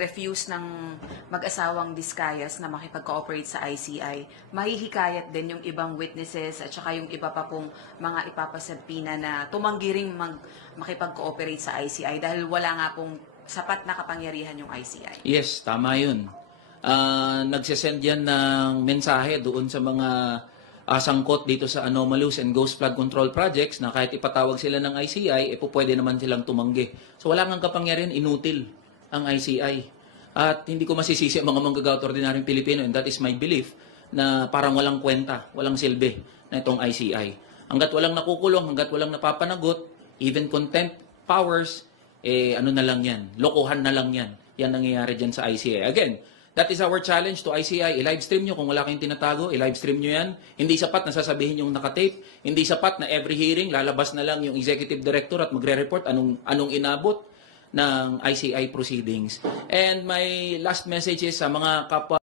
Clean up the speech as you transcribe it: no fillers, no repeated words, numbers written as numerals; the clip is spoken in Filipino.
nag-refuse ng mag-asawang Discayas na makipag-cooperate sa ICI, mahihikayat din yung ibang witnesses at saka yung iba pa pong mga ipapasabpina na tumanggi ring makipag-cooperate sa ICI dahil wala nga pong sapat na kapangyarihan yung ICI. Yes, tama yun. Nagsisend yan ng mensahe doon sa mga sangkot dito sa anomalous and ghost flood control projects na kahit ipatawag sila ng ICI, pwede naman silang tumanggi. So wala nga kapangyarihan, inutil ang ICI. At hindi ko masisisi ang mga manggagawa at ordinaryong Pilipino, and that is my belief, na parang walang kwenta, walang silbi na itong ICI. Hanggat walang nakukulong, hanggat walang napapanagot, even contempt powers, ano na lang yan, lokohan na lang yan. Yan nangyayari dyan sa ICI. Again, that is our challenge to ICI. I-livestream nyo kung wala kayong tinatago. I-livestream nyo yan. Hindi sapat na sasabihin yung nakatape. Hindi sapat na every hearing, lalabas na lang yung executive director at magre-report anong inabot ng ICI proceedings. And my last message is sa mga kapwa